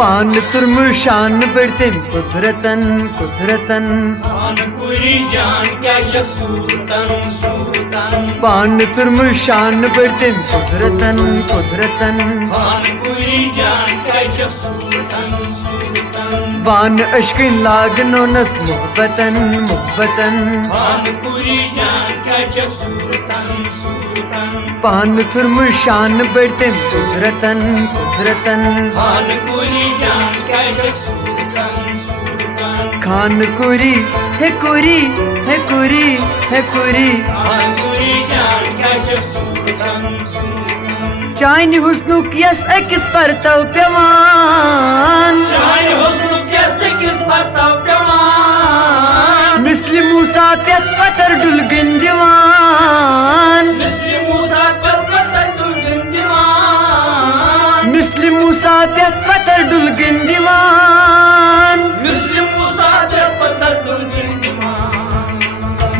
पान तुर्मु शान बढ़तिम कुदरतन कुदरतन पान कुरी जान क्या शक सूरतन सूरतन पान तुर्मु शान बढ़तिम कुदरतन कुदरतन पान कुरी जान क्या शक सूरतन सूरतन वान अश्किन लागनो नस मोहब्बतन मोहब्बतन पान कुरी जान क्या शक सूरतन सूरतन पान तुर्मु शान बढ़तिम कुदरतन कुदरतन पान कुरी जान क्या शक सूरतन सूरतन खान कुरी है कुरी है कुरी है कुरी पान कुरी जान क्या शक सूरतन सूरतन चाइन हुस्नुक यस अकिस परतव पेवान चाहे हुस्न कैसे किस पर तव्यमान मिस्ली मूसा पेत पतर डुलगिन दीवान मिस्ली मूसा पर पत्थर दुल्हन दीवान मिस्ली मूसा पेत पतर डुलगिन दीवान मिस्ली मूसा पर पत्थर दुल्हन दीवान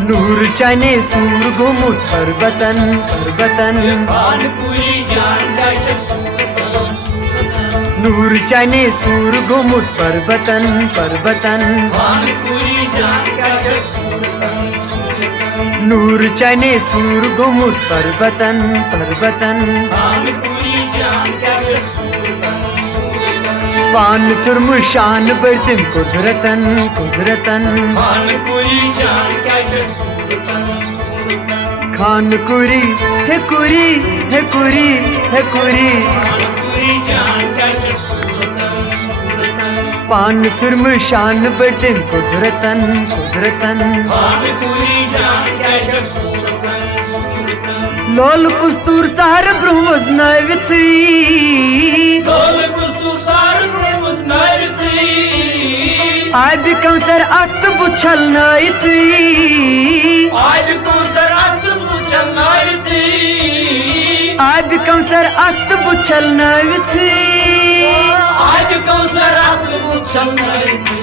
नूर चाने सूर घुमुत पर्वतन पर्वतन पान पूरी जान का शक सूरतन सूरतन नूर चाने सूर घुमुत पर्वतन पर्वतन पान पूरी जान का शक सूरतन सूरतन नूर चाने सूर घुमुत पर्वतन पर्वतन पान पूरी जान का शक सूरतन सूरतन पान तुर्मु शान बढ़तिम कुदरतन कुदरतन पान पूरी जान का शक सूरतन सूरतन खान कुरी है कुरी है कुरी है कुरी पान पूरी जान का शक सूरतन सूरतन पान तुर्मु शान बढ़तिम कुदरतन कुदरतन पान पूरी जान का शक सूरतन सूरतन लोल कुस्तूर सहर ब्रह्मज नविथी डोल कुस्तु सार ब्रह्मस नायथी आय भी कौसर अत बुछल नइथी आज कौसर अत पूछल नायथी आय भी कौसर अत बुछल नइथी आज कौसर अत पूछल नायथी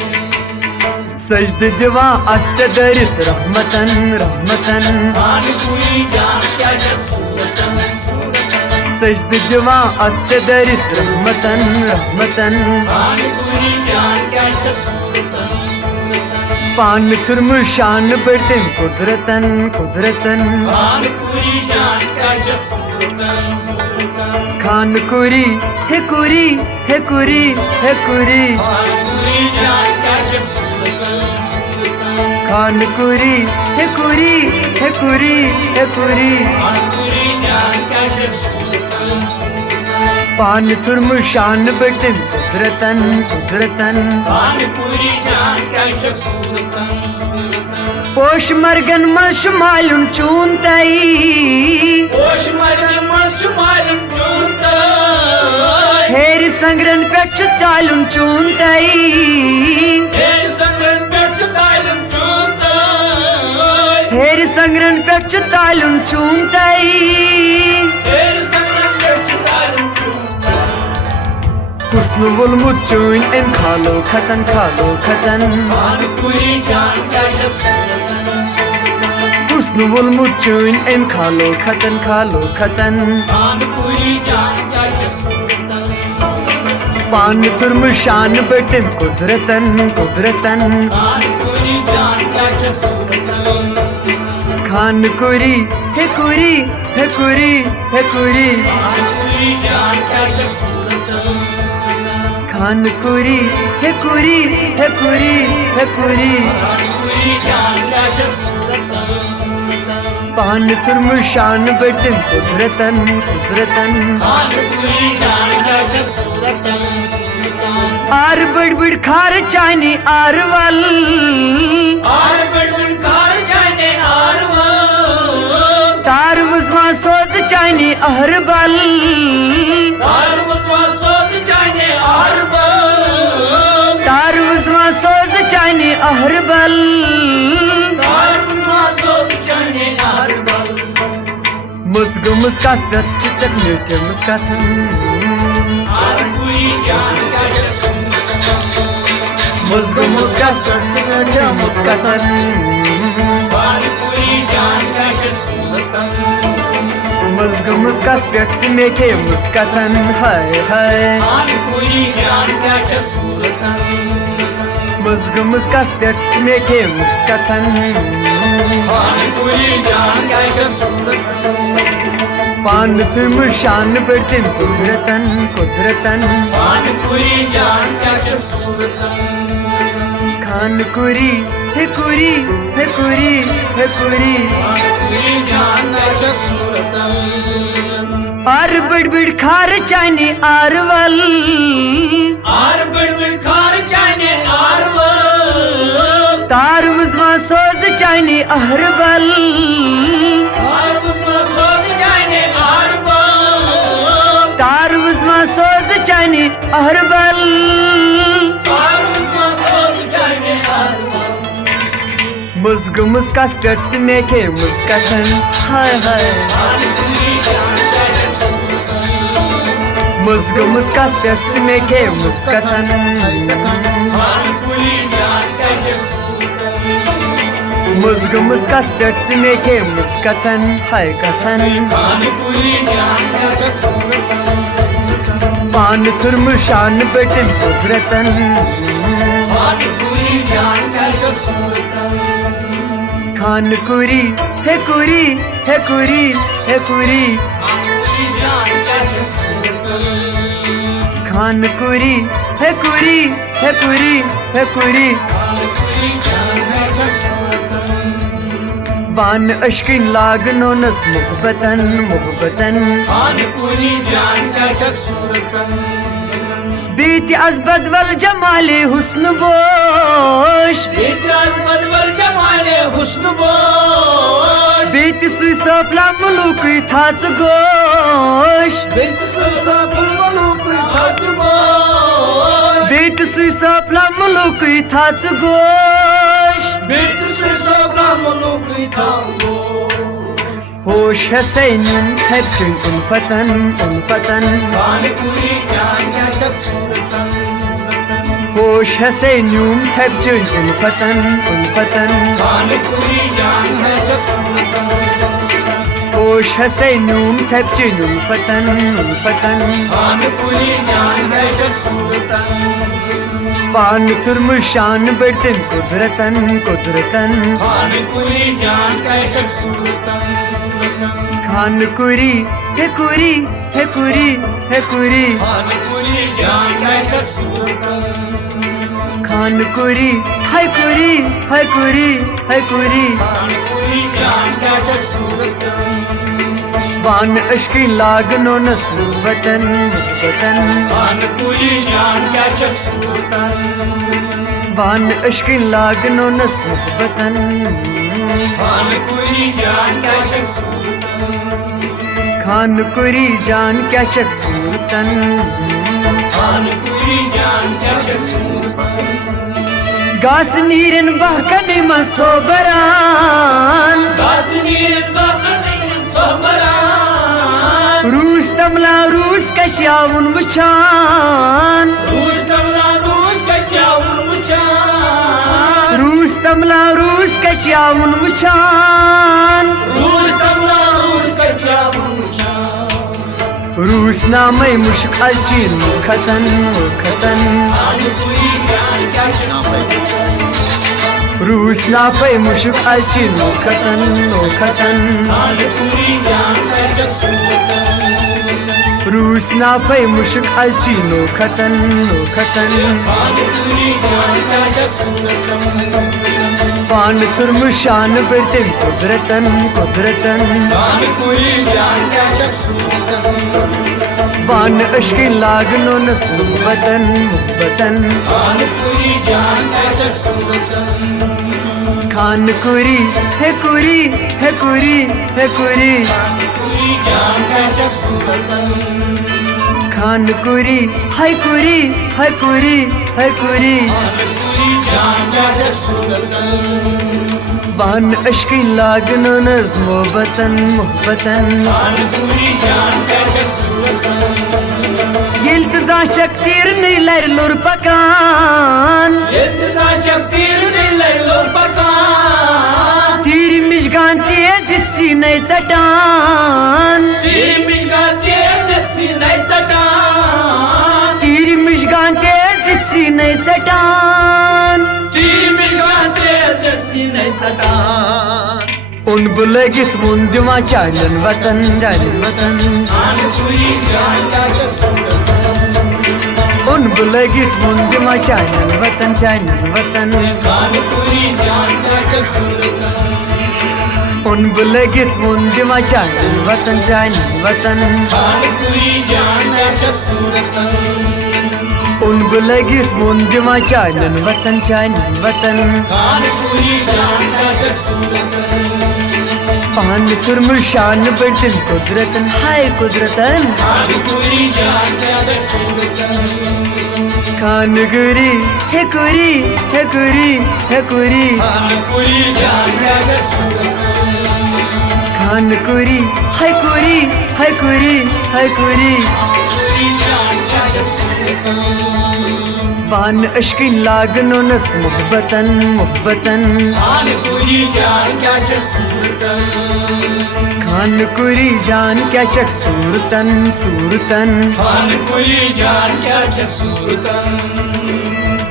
सजद दिवा अत से दरित रहमतन रहमतन पान पूरी जान क्या शक सूरतन सूरतन सजद दिवा अत से दरित रहमतन रहमतन पान पूरी जान क्या शक सूरतन सूरतन पान तुर्मु शान बढ़तिम कुदरतन कुदरतन पान पूरी जान क्या शक सूरतन सूरतन खान कुरी है कुरी है कुरी है कुरी पान पूरी जान क्या शक सूरतन सूरतन खान कुरी है कुरी है कुरी है कुरी पान पूरी जान क्या शक सूरतन सूरतन पान तुर्मु शान बढ़तिम कुदरतन कुदरतन पान पूरी जान क्या शक सूरतन सूरतन पोश मर्गन मल शुमालुन चून तई ओश मरन मंच मालूम चूंता हेर संग्रन पेट तालुन चून तई हेर संगन पेट तालम चूंता हेर संग्रन पेट तालुन चून तई हेर संगन पेट तालम चूंता हुस्न वुलमुत चून एम खालो खतन खालो खतन पान पूरी जान क्या शक सूरतन सूरतन हुस्न वुलमुत चून एम खालो खतन पान पूरी जान क्या शक सूरतन सूरतन पान तुर्मु शान बढ़तिम कुदरतन कुदरतन पान पूरी जान क्या शक सूरतन खान कुरी है कुरी है कुरी है कुरी पान पूरी जान क्या शक सूरतन खान कुरी है कुरी है कुरी है कुरी पान पूरी जान क्या शक सूरतन पान तुर्मु शान बढ़तिम कुदरतन कुदरतन पान पूरी जान क्या शक सूरतन आर बड़ बड़ खार चानी आरवल आर बड़बड़ कार जाने आरवा तार वजमा सोज चानी अहरबल तार मुझवा सोच जाने आरवा तार वजमा सोज चानी अहरबल तार मुझवा सोच जाने आरवा मुस्ग मुस्कात पेट चिचक मीठे मुस्कातन आर पूरी जान क्या शक सूरतन मुस्ग मुस्कात मीठे मुस्कातन पान पूरी जान क्या शक सूरतन मज़ग मुस्कास पेट से मेखे मुस्कातन हाय हाय खान कोई जान क्या शक सूरतन मज़ग मुस्कास पेट से मेखे मुस्कातन खान कोई जान क्या शक सूरतन पान तुम शान बढ़तिन कुदरतन कुदरतन खान कोई जान क्या शक सूरतन खान कुरी हे कुरी हे कुरी हे कुरी खान कोई जान क्या शक सूरतन आर बड़ खार चानी आरवल आर बड़ खार चाने आरवल तार वज़मा सोज चानी अहरबल आर बुस्मा सोच जाने आरवल तार वज़मा सोज चानी अहरबल आर बुस्मा सोच जाने आरवल मज़ग मुस्कास पेट से मेखे मुस्कातन हाय हाय खान कोई जान क्या शक सूरतन मज़ग मुस्कास पेट से मेखे मुस्कातन खान कोई जान क्या शक सूरतन मज़ग मुस्कास पेट से मेखे मुस्कातन हाय कथन खान कोई जान क्या शक सूरतन पान थुरम शान बढ़तिन कुदरतन खान कोई जान क्या शक सूरतन खान कुरी हे कुरी हे कुरी हे कुरी खान कुरी हे कुरी हे कुरी हे कुरी बान अश्किन लागनो नस मुहब्बतन मुहब्बतन बीती अज बदवल जमाले हुस्न बोश बीती सुई सपला मुलुक थास गोश बीती सुई सपला मुलुक थास गोश होश हसैनुम थरचुन उनफतन उनफतन होश हसैनुम थरचुन उनफतन उनफतन होश हसैनुम थरचुन उनफतन उनफतन पान तुरम शान बढ़तिन कुदरतन कुदरतन खान कुरी हे कुरी हे कुरी हे कुरी खान कुरी हाय कुरी हाय कुरी हाय कुरी बान अश्किन लागनो नस मुहब्बतन मुहब्बतन बान अश्किन लागनो नस मुहब्बतन खान कुरी जान क्या शक सूरतन गास नीरन बहकन मसोबरान रूस तमला रूस कश्यावन वुचान रूस तमला रूस कश्यावन वुचान रूस नामे मुश्क अजीन मुखतन मुखतन रूस नापे मुश्क अजीन मुखतन मुखतन रूस नापे मुश्क अजीन मुखतन मुखतन पान तुरम शान बढ़तिन कुदरतन कुदरतन बान अश्किन लागनो नस मुहब्बतन मुहब्बतन खान कुरी हे कुरी हे कुरी हे कुरी खान कुरी हाय कुरी हाय कुरी हाय कुरी बान अश्किन लागनो नस मुहब्बतन मुहब्बतन इल्तजा शक्तिर नीलर लुर पकान तीर मिशगान तेज सीने सटान सटान उन बुलगित मुंदिमा चालन वतन खानपुरी जान क्या शक सूरतन उन बुलगित मुंदिमा चालन वतन खानपुरी जान क्या शक सूरतन उन बुलगित मुंदिमा चालन वतन खानपुरी जान क्या शक सूरतन उन बुलगित मुंदिमा चालन वतन खानपुरी जान क्या शक सूरतन पान तुरमुर शान बढ़तिन कुदरतन हाय कुदरतन खानपुरी जान क्या शक सूरतन खानगुरी है कुरी खानपुरी जान क्या शक सूरतन खानकुरी है कुरी खानपुरी जान क्या शक सूरतन बान अश्किन लागनो नस मुहब्बतन खानपुरी जान क्या शक सूरतन खानकुरी जान क्या शक सूरतन खानपुरी जान क्या शक सूरतन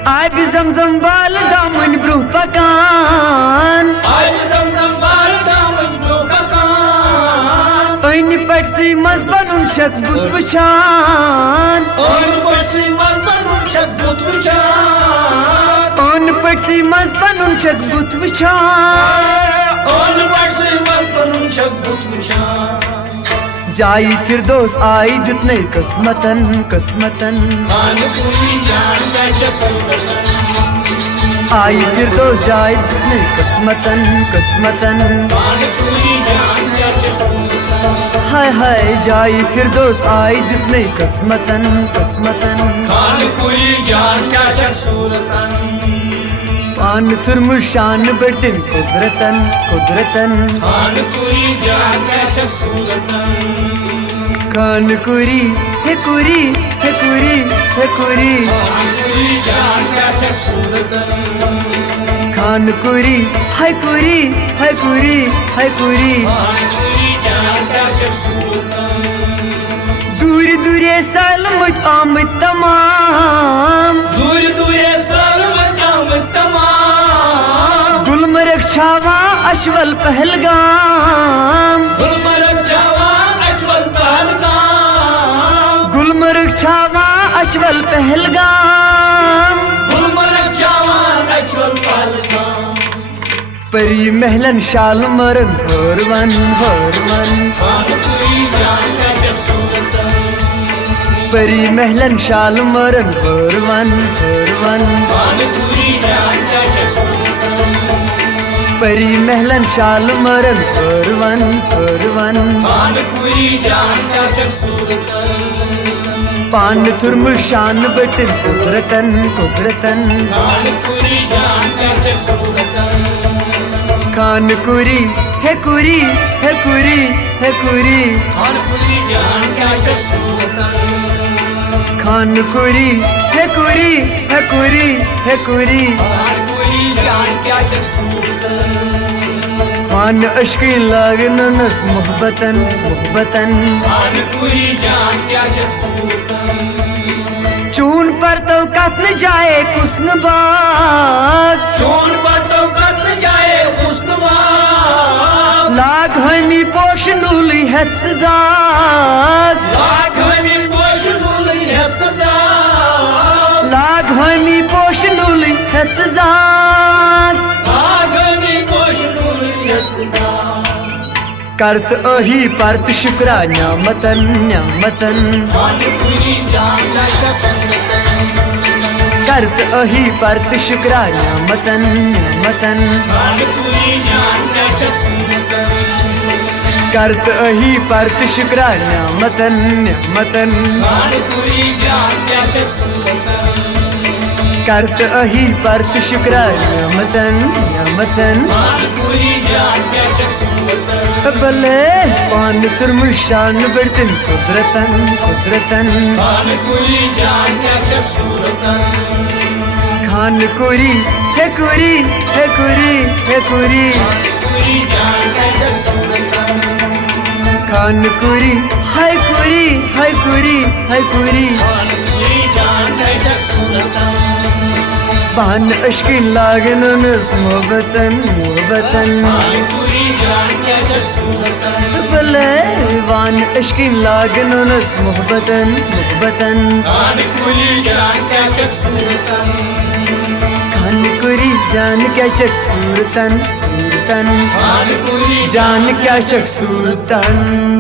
आय भी जमजम बाल दामन ब्रूह पकान आज जमजम बाल दामन ब्रोकान ऐन पटसी मज बनूं शक बुत वुचान और पसी मत बनूं शक बुत वुचान ऐन पटसी मज बनूं शक बुत वुचान और पसी मत बनूं शक बुत वुचान जाई फिरदौस आई दितने किस्मतन खानपुरी जान क्या शक सूरतन आई फिरदौस जाई दितने किस्मतन खानपुरी जान क्या शक सूरतन हाय जाई फिरदौस आई दितने किस्मतन खानपुरी जान क्या शक सूरतन पान तुरमुर शान बढ़तिन कुदरतन खानपुरी जान क्या शक सूरतन खानकुरी है कुरी खानपुरी जान क्या शक सूरतन खानकुरी है कुरी खानपुरी जान क्या शक सूरतन दूर सलमत आमद तमाम दूर सलमत तमाम गुलमर्ग छावा अशवल पहलगाम गुलमर्ग छावा अजवल पहलगाम गुलमर्ग छावा अशवल पहलगाम गुलमर्ग छावा अजवल पहलगाम परी महलन शाल मरन हरवन खानपुरी जान क्या शक सूरतन परी महलन शाल मरन हरवन खानपुरी जान क्या शक सूरतन परी महलन शाल मरन हरवन खानपुरी जान क्या शक सूरतन पान तुरमुर शान बटिन कुदरतन खानपुरी जान क्या शक सूरतन खानकुरी है कुरी खानपुरी जान क्या शक सूरतन खानकुरी है कुरी खानपुरी जान क्या शक सूरतन पान अश्की लागन नस मोहब्बतन खानपुरी जान क्या शक सूरतन चून पर तो कत न जाए कुस्न बाग चोन पर तो कत जाए हुस्नवाग लाग हमी पोश नूली है सजाग लाख हमें पोष दूली है सजा लाग हमी पोश नूली है सजाग लाख हमें पोष दूली है सजा करत अही परत शुक्रा न्यामतन खानपुरी जान क्या शक सूरतन करत अही परत शुक्रा न्यामतन खानपुरी जान क्या शक सूरतन करत अही परत शुक्रा न्यामतन खानपुरी जान क्या शक सूरतन करत अही परत शुक्रा न्यामतन खानपुरी जान क्या शक सूरतन बले पान तुरमुर शान बढ़तिन कुदरतन खानपुरी जान क्या शक सूरतन खानकुरी है कुरी खानपुरी जान क्या शक सूरतन खानकुरी है कुरी खानपुरी जान क्या शक सूरतन बहन अश्किन लागनोनस मोहब्बतन मोहब्बतन खानपुरी जान क्या सूरतन बले वान अश्किन लागनोनस मोहब्बतन मोहब्बतन खानपुरी जान क्या सूरतन खानकुरी जान क्या शक सूरतन सूरतन खानपुरी जान क्या शक सूरतन